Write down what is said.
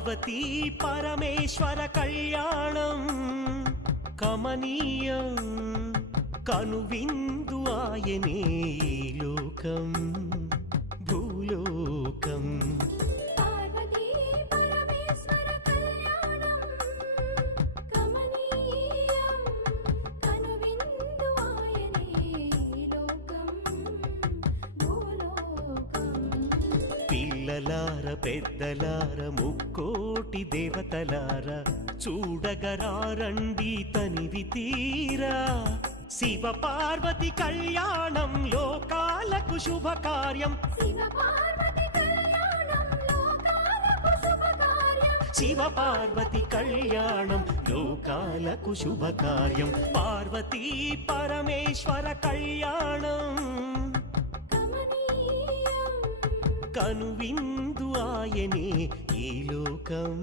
పార్వతీ పరమేశ్వర కళ్యాణం కమనీయం కనువిందు ఆయనే ఈ లోకం భూలోకం. పార్వతీ పరమేశ్వర కళ్యాణం కమనీయం కనువిందు ఆయనే ఈ లోకం భూలోకం. పిల్లలార పెద్దలార ముక్కోటి దేవతలార చూడగరారండి తనివి తీరా. శివ పార్వతి కళ్యాణం లోకాలకు శుభకార్యం. శివ పార్వతి కళ్యాణం లోకాలకు శుభకార్యం. శివ పార్వతి కళ్యాణం లోకాలకు శుభకార్యం. పార్వతీ పరమేశ్వర కళ్యాణం కమనీయం కనువిందు ఆయనే ఈ లోకం